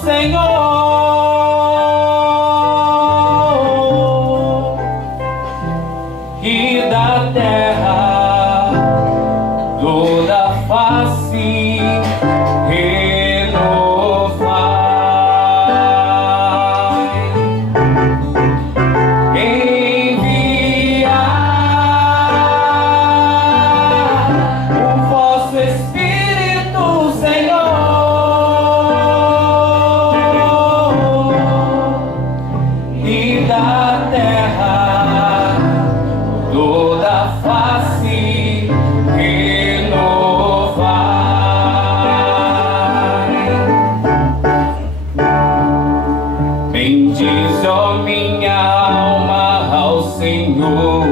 Senhor, e da terra toda a face renovai. Enviar o vosso Espírito, Senhor, e da terra toda a face renovai. Bendize, ó minha alma, ao Senhor.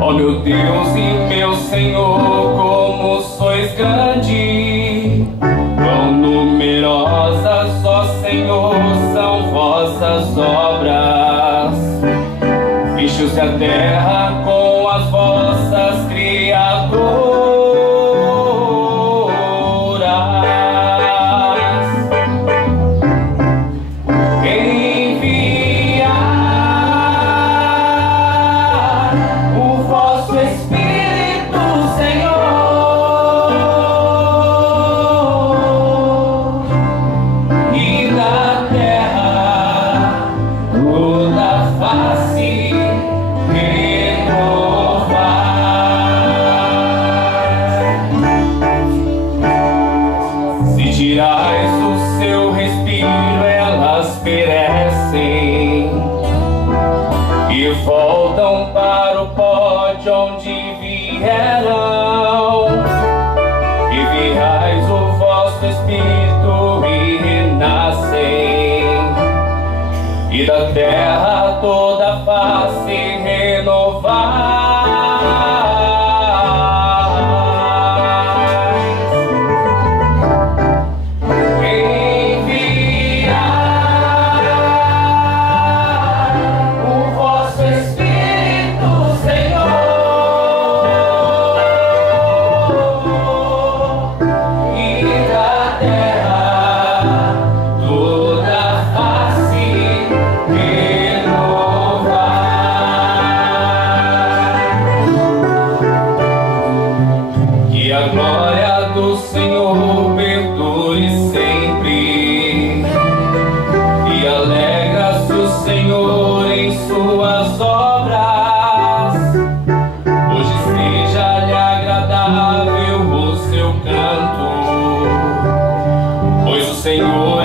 Ó meu Deus e meu Senhor, como sois grande, quão numerosas, ó Senhor, são vossas obras. Encheu-se a terra com as vossas criadoras. Enviar o vosso Espírito, Senhor, e da terra toda a face renovai. Se tirais o seu respiro, elas perecem e voltam para o pó de onde vieram. Enviais o vosso Espírito e renascem, e da terra toda a face renovai. Enviar o vosso Espírito, Senhor, e da terra toda a face renovai. Que a glória do Senhor perdure sempre, e alegra-se o Senhor em suas obras. Hoje seja-lhe agradável o seu canto, pois o Senhor